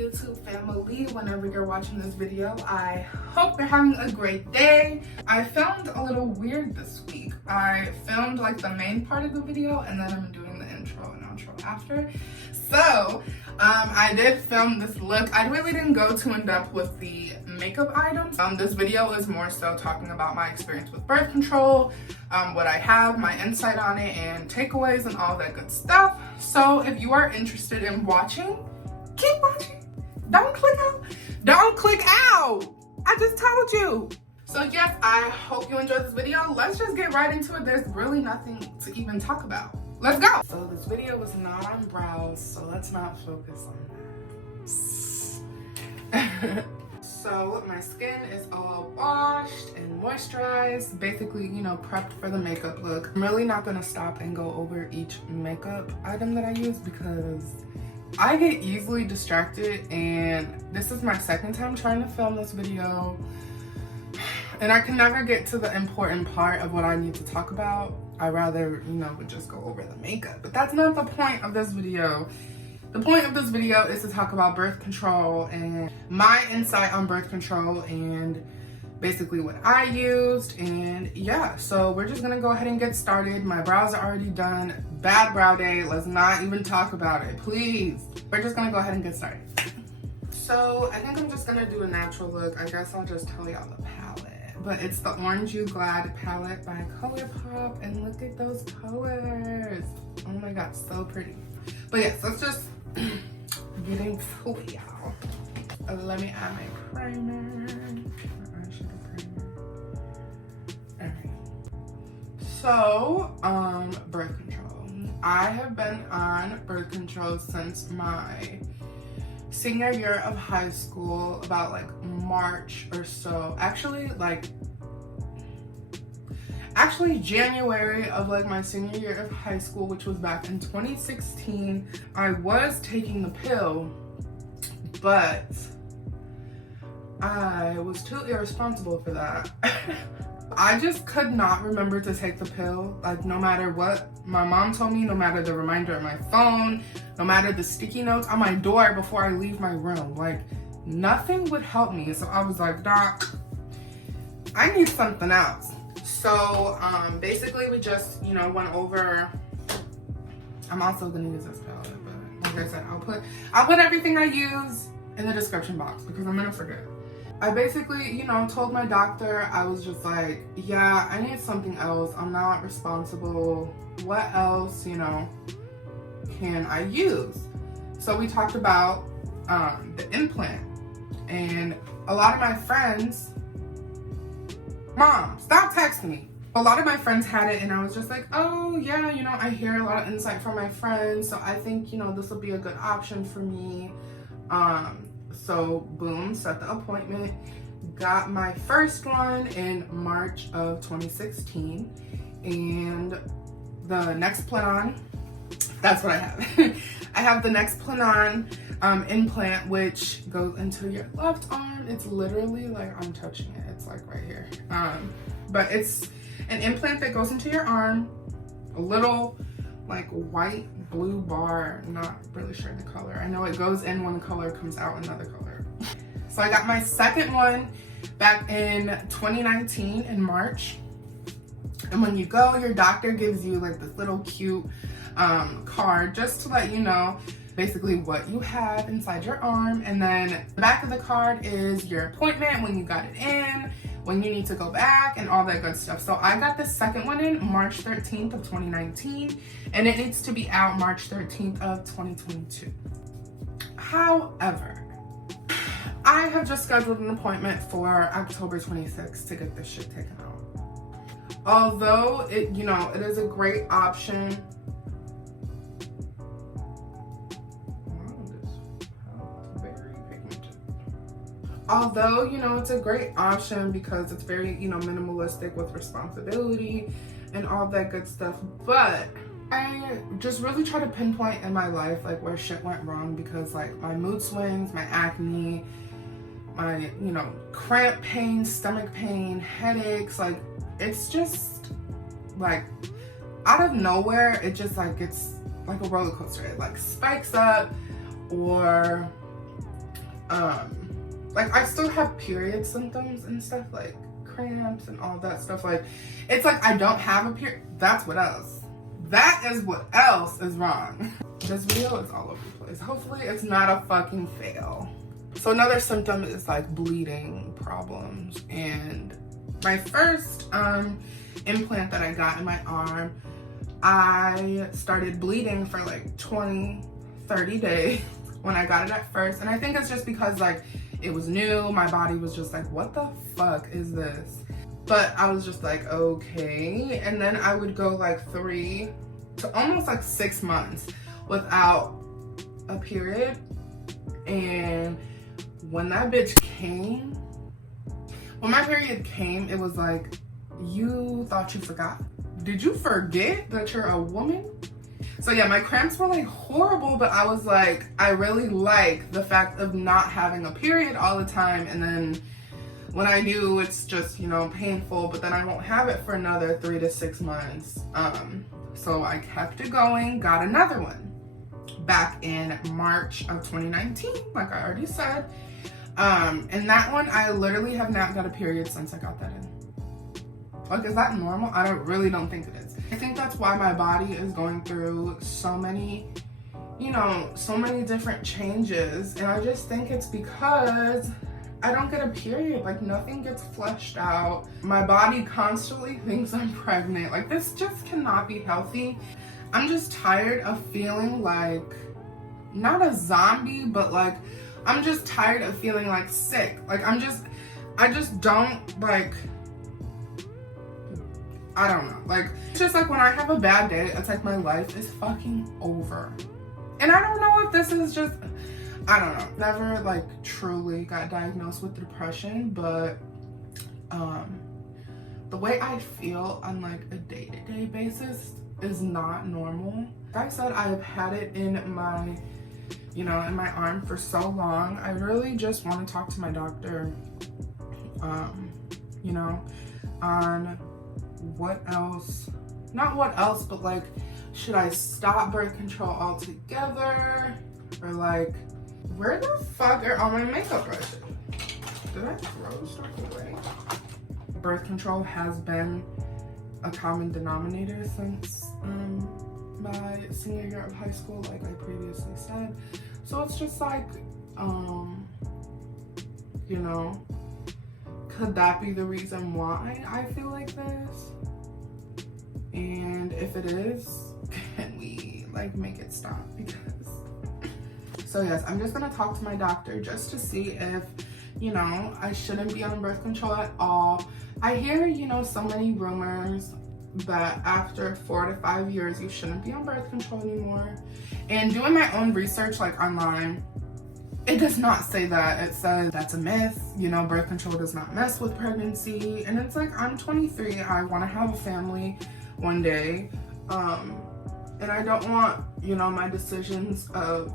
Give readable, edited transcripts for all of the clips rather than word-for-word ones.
YouTube family, whenever you're watching this video, I hope you're having a great day. I filmed a little weird this week. I filmed like the main part of the video and then I'm doing the intro and outro after. So I did film this look. I really didn't go too in depth with the makeup items. This video is more so talking about my experience with birth control, what I have, my insight on it, and takeaways and all that good stuff. So if you are interested in watching, keep watching. Don't click out. Don't click out. I just told you. So yes, I hope you enjoyed this video. Let's just get right into it. There's really nothing to even talk about. Let's go. So this video was not on brows, so let's not focus on that. So my skin is all washed and moisturized, basically, you know, prepped for the makeup look. I'm really not gonna stop and go over each makeup item that I use because I get easily distracted, and this is my second time trying to film this video and I can never get to the important part of what I need to talk about. I rather, you know, would just go over the makeup, but that's not the point of this video. The point of this video is to talk about birth control and my insight on birth control and basically what I used. And yeah, so we're just gonna go ahead and get started. My brows are already done. Bad brow day. Let's not even talk about it, please. We're just gonna go ahead and get started. So I think I'm just gonna do a natural look. I guess I'll just tell y'all the palette. But it's the Orange You Glad palette by ColourPop, and look at those colors. Oh my god, so pretty. But yes, let's just get into it, y'all. Let me add my primer. So, birth control. I have been on birth control since my senior year of high school, about like March or so. Actually January of like my senior year of high school, which was back in 2016. I was taking the pill, but I was too irresponsible for that. I just could not remember to take the pill, like no matter what my mom told me, no matter the reminder on my phone, no matter the sticky notes on my door before I leave my room, like nothing would help me. So I was like, Doc, I need something else. So basically we just, you know, went over, I'm also gonna use this palette, but like I said, I'll put everything I use in the description box because I'm gonna forget. I basically, you know, told my doctor, I was just like, yeah, I need something else. I'm not responsible. What else, you know, can I use? So we talked about the implant, and a lot of my friends, Mom, stop texting me. A lot of my friends had it, and I was just like, oh yeah, you know, I hear a lot of insight from my friends, so I think, you know, this will be a good option for me. So boom, set the appointment, got my first one in March of 2016, and the Nexplanon, that's what I have. I have the Nexplanon implant, which goes into your left arm. It's literally like, I'm touching it, it's like right here. But it's an implant that goes into your arm, a little like white blue bar, not really sure the color. I know it goes in one color, comes out another color. So I got my second one back in 2019 in March. And when you go, your doctor gives you like this little cute card just to let you know basically what you have inside your arm. And then the back of the card is your appointment, when you got it in, when you need to go back, and all that good stuff. So I got the second one in March 13th of 2019, and it needs to be out March 13th of 2022. However, I have just scheduled an appointment for October 26th to get this shit taken out. Although it, you know, it is a great option. Although, you know, it's a great option because it's very, you know, minimalistic with responsibility and all that good stuff. But I just really try to pinpoint in my life like where shit went wrong, because like my mood swings, my acne, my, you know, cramp pain, stomach pain, headaches, like it's just like out of nowhere, it just like gets like a roller coaster. It like spikes up, or like I still have period symptoms and stuff, like cramps and all that stuff. Like it's like I don't have a period. That's what else. That is what else is wrong. This video is all over the place. Hopefully it's not a fucking fail. So another symptom is like bleeding problems. And my first implant that I got in my arm, I started bleeding for like 20-30 days when I got it at first. And I think it's just because like it was new. My body was just like, what the fuck is this? But I was just like, okay. And then I would go like 3 to almost like 6 months without a period. And when that bitch came, when my period came, it was like, you thought you forgot? Did you forget that you're a woman? So yeah, my cramps were like horrible, but I was like, I really like the fact of not having a period all the time. And then when I do, it's just, you know, painful, but then I won't have it for another 3 to 6 months. So I kept it going, got another one back in March of 2019, like I already said. And that one, I literally have not got a period since I got that in. Like, is that normal? I really don't think it is. I think that's why my body is going through so many, you know, so many different changes. And I just think it's because I don't get a period. Like, nothing gets fleshed out. My body constantly thinks I'm pregnant. Like, this just cannot be healthy. I'm just tired of feeling like, not a zombie, but like, I'm just tired of feeling like sick. Like, I just don't like, I don't know. Like, it's just like when I have a bad day, it's like my life is fucking over. And I don't know if this is just, I don't know. Never like truly got diagnosed with depression, but the way I feel on like a day-to-day basis is not normal. Like I said, I've had it in my, you know, in my arm for so long. I really just want to talk to my doctor, you know, on what else, not what else, but like, should I stop birth control altogether? Or like, where the fuck are all my makeup brushes? Did I throw stuff away? Birth control has been a common denominator since my senior year of high school, like I previously said. So it's just like, you know, could that be the reason why I feel like this? And if it is, can we like make it stop? Because so yes, I'm just gonna talk to my doctor just to see if, you know, I shouldn't be on birth control at all. I hear, you know, so many rumors that after 4 to 5 years you shouldn't be on birth control anymore. And doing my own research like online, it does not say that. It says that's a myth, you know, birth control does not mess with pregnancy. And it's like, I'm 23, I want to have a family one day, and I don't want, you know, my decisions of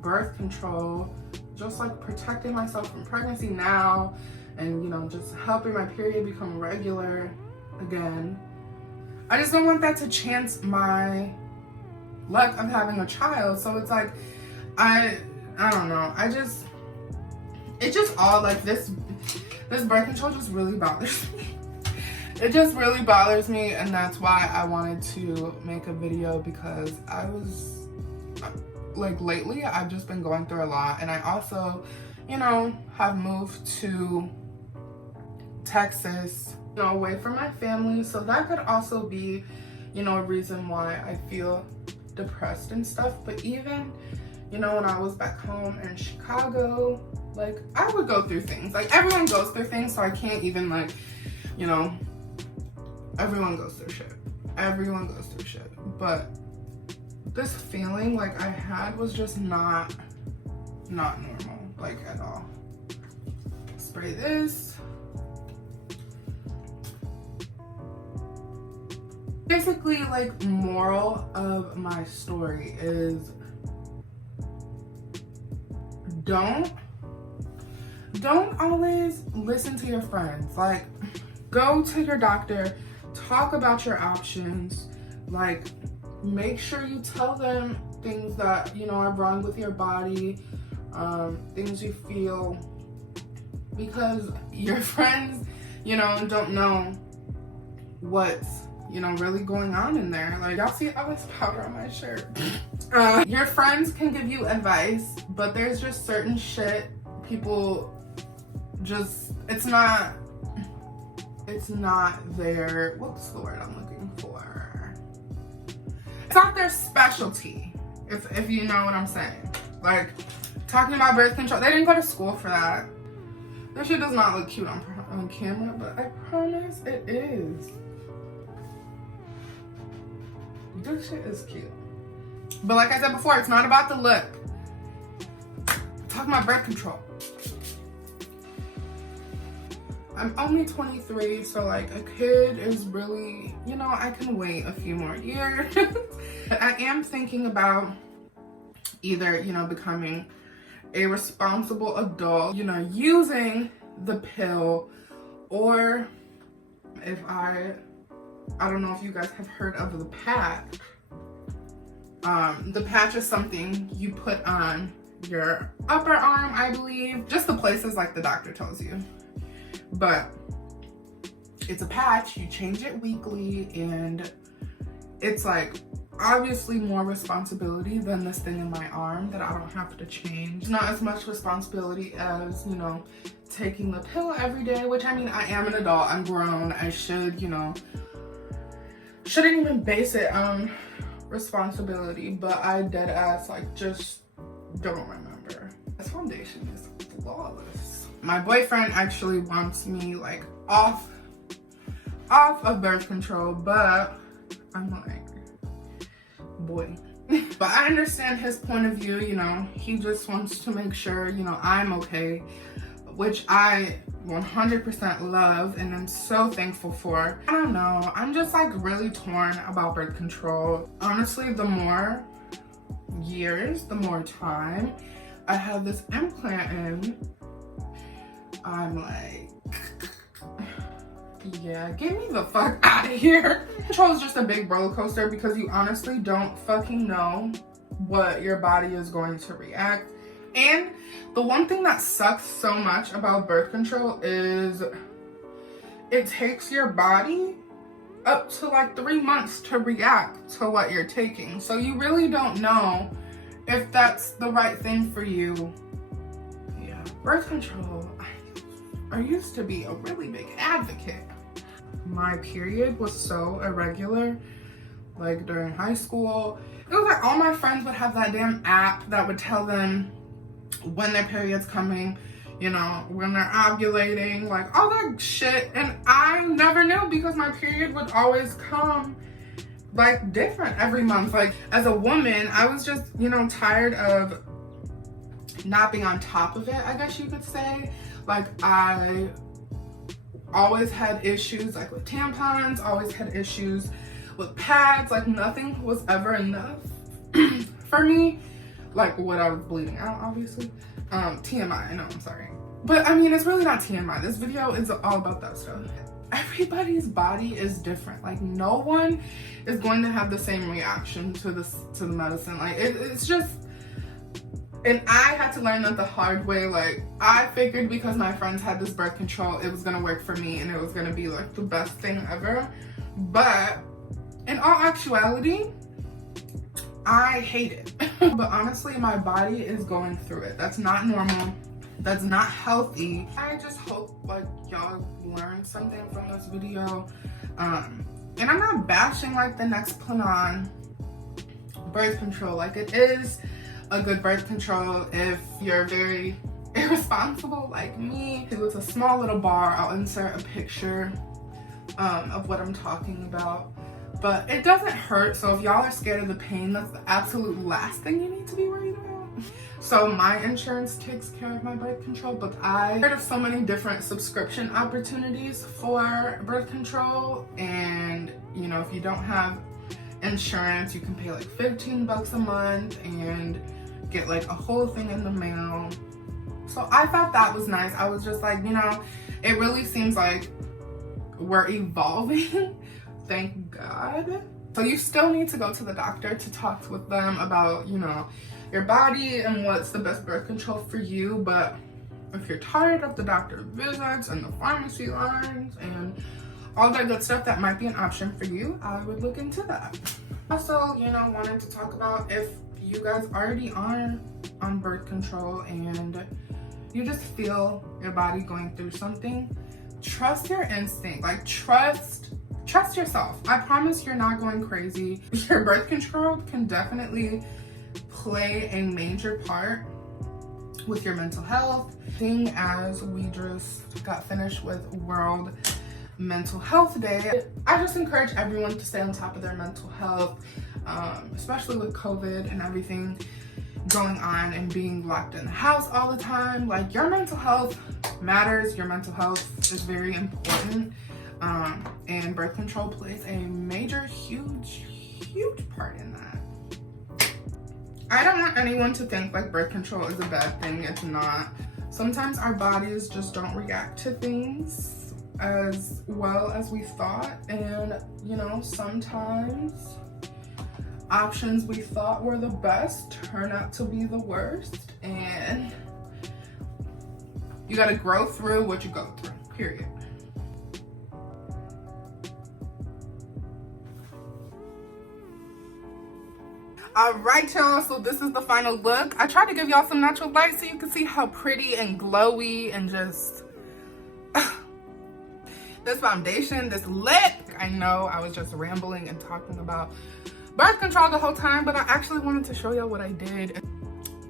birth control just like protecting myself from pregnancy now, and, you know, just helping my period become regular again. I just don't want that to chance my luck of having a child. So it's like, I don't know. It just all like this birth control just really bothers me. It just really bothers me, and that's why I wanted to make a video, because I was like, lately I've just been going through a lot. And I also, you know, have moved to Texas, you know, away from my family. So that could also be, you know, a reason why I feel depressed and stuff. But even, you know, when I was back home in Chicago, like, I would go through things. Like, everyone goes through things, so I can't even, like, you know, everyone goes through shit. Everyone goes through shit. But this feeling like I had was just not normal, like, at all. Spray this. Basically, like, moral of my story is don't always listen to your friends. Like, go to your doctor, talk about your options, like, make sure you tell them things that, you know, are wrong with your body, things you feel, because your friends, you know, don't know what's, you know, really going on in there. Like, y'all see all this powder on my shirt. Your friends can give you advice, but there's just certain shit people just, it's not their, what's the word I'm looking for? It's not their specialty, if you know what I'm saying. Like, talking about birth control, they didn't go to school for that. This shit does not look cute on camera, but I promise it is. This shit is cute. But like I said before, it's not about the lip. I'm talking about birth control. I'm only 23, so like a kid is really, you know, I can wait a few more years. But I am thinking about either, you know, becoming a responsible adult, you know, using the pill, or if I don't know if you guys have heard of the patch. The patch is something you put on your upper arm, I believe. Just the places like the doctor tells you. But it's a patch, you change it weekly, and it's like obviously more responsibility than this thing in my arm that I don't have to change. It's not as much responsibility as, you know, taking the pill every day, which, I mean, I am an adult, I'm grown, I should, you know, shouldn't even base it on responsibility, but I dead ass like just don't remember. This foundation is flawless. My boyfriend actually wants me like off of birth control, but I'm like, boy. But I understand his point of view, you know, he just wants to make sure, you know, I'm okay, which I 100% love and I'm so thankful for. I don't know, I'm just like really torn about birth control. Honestly, the more years, the more time I have this implant in, I'm like, yeah, get me the fuck out of here. Control is just a big roller coaster because you honestly don't fucking know what your body is going to react. And the one thing that sucks so much about birth control is it takes your body up to like 3 months to react to what you're taking. So you really don't know if that's the right thing for you. Yeah, birth control, I used to be a really big advocate. My period was so irregular, like during high school. It was like all my friends would have that damn app that would tell them when their period's coming, you know, when they're ovulating, like all that shit. And I never knew because my period would always come like different every month. Like as a woman, I was just, you know, tired of not being on top of it, I guess you could say. Like I always had issues like with tampons, always had issues with pads, like nothing was ever enough for me. Like what I was bleeding out, obviously. TMI, I know, I'm sorry. But I mean, it's really not TMI. This video is all about that stuff. Everybody's body is different. Like no one is going to have the same reaction to the medicine. Like it's just, and I had to learn that the hard way. Like I figured because my friends had this birth control, it was gonna work for me and it was gonna be like the best thing ever. But in all actuality, I hate it. But honestly, my body is going through it. That's not normal. That's not healthy. I just hope like y'all learned something from this video. And I'm not bashing like the Nexplanon birth control. Like it is a good birth control if you're very irresponsible like me. It's a small little bar. I'll insert a picture of what I'm talking about. But it doesn't hurt, so if y'all are scared of the pain, that's the absolute last thing you need to be worried about. So my insurance takes care of my birth control, but I heard of so many different subscription opportunities for birth control, and You know, if you don't have insurance, you can pay like 15 bucks a month and get like a whole thing in the mail. So I thought that was nice. I was just like, you know, it really seems like we're evolving. Thank God. So you still need to go to the doctor to talk with them about, you know, your body and what's the best birth control for you. But if you're tired of the doctor visits and the pharmacy lines and all that good stuff, that might be an option for you. I would look into that. Also, you know, wanted to talk about if you guys already are on birth control and you just feel your body going through something, trust your instinct. Like, trust yourself. I promise you're not going crazy. Your birth control can definitely play a major part with your mental health. Seeing as we just got finished with World Mental Health Day, I just encourage everyone to stay on top of their mental health, especially with COVID and everything going on and being locked in the house all the time. Like, your mental health matters. Your mental health is very important, and birth control plays a major, huge part in that. I don't want anyone to think like birth control is a bad thing. It's not. Sometimes our bodies just don't react to things as well as we thought, and you know, sometimes options we thought were the best turn out to be the worst, and you gotta grow through what you go through, period. All right, y'all, so this is the final look. I tried to give y'all some natural light so you can see how pretty and glowy and just this foundation, this lip. I know I was just rambling and talking about birth control the whole time, but I actually wanted to show y'all what I did.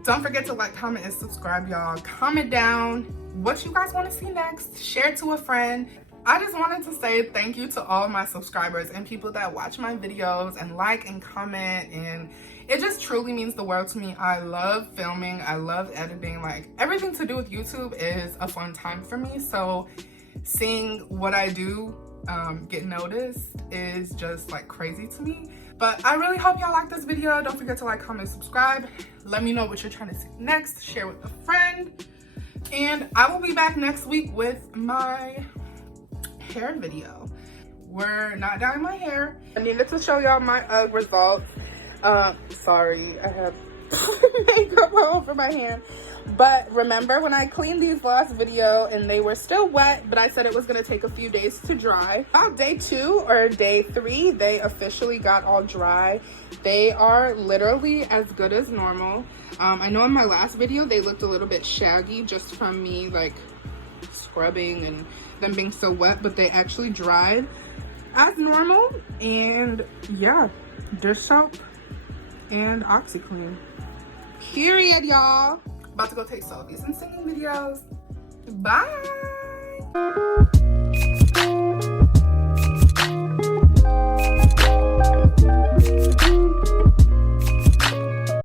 Don't forget to like, comment, and subscribe, y'all. Comment down what you guys want to see next. Share to a friend. I just wanted to say thank you to all my subscribers and people that watch my videos and like and comment, and it just truly means the world to me. I love filming. I love editing. Like, everything to do with YouTube is a fun time for me. So seeing what I do get noticed is just like crazy to me. But I really hope y'all like this video. Don't forget to like, comment, subscribe. Let me know what you're trying to see next. Share with a friend. And I will be back next week with my hair video. We're not dyeing my hair. I needed to show y'all my UGG results. Sorry, I have makeup all over my hand. But remember when I cleaned these last video and they were still wet, but I said it was gonna take a few days to dry. About day 2 or day 3, they officially got all dry. They are literally as good as normal. I know in my last video they looked a little bit shaggy just from me like scrubbing and them being so wet, but they actually dried as normal. And yeah, dish soap and OxyClean. Period, y'all. About to go take selfies and singing videos. Bye.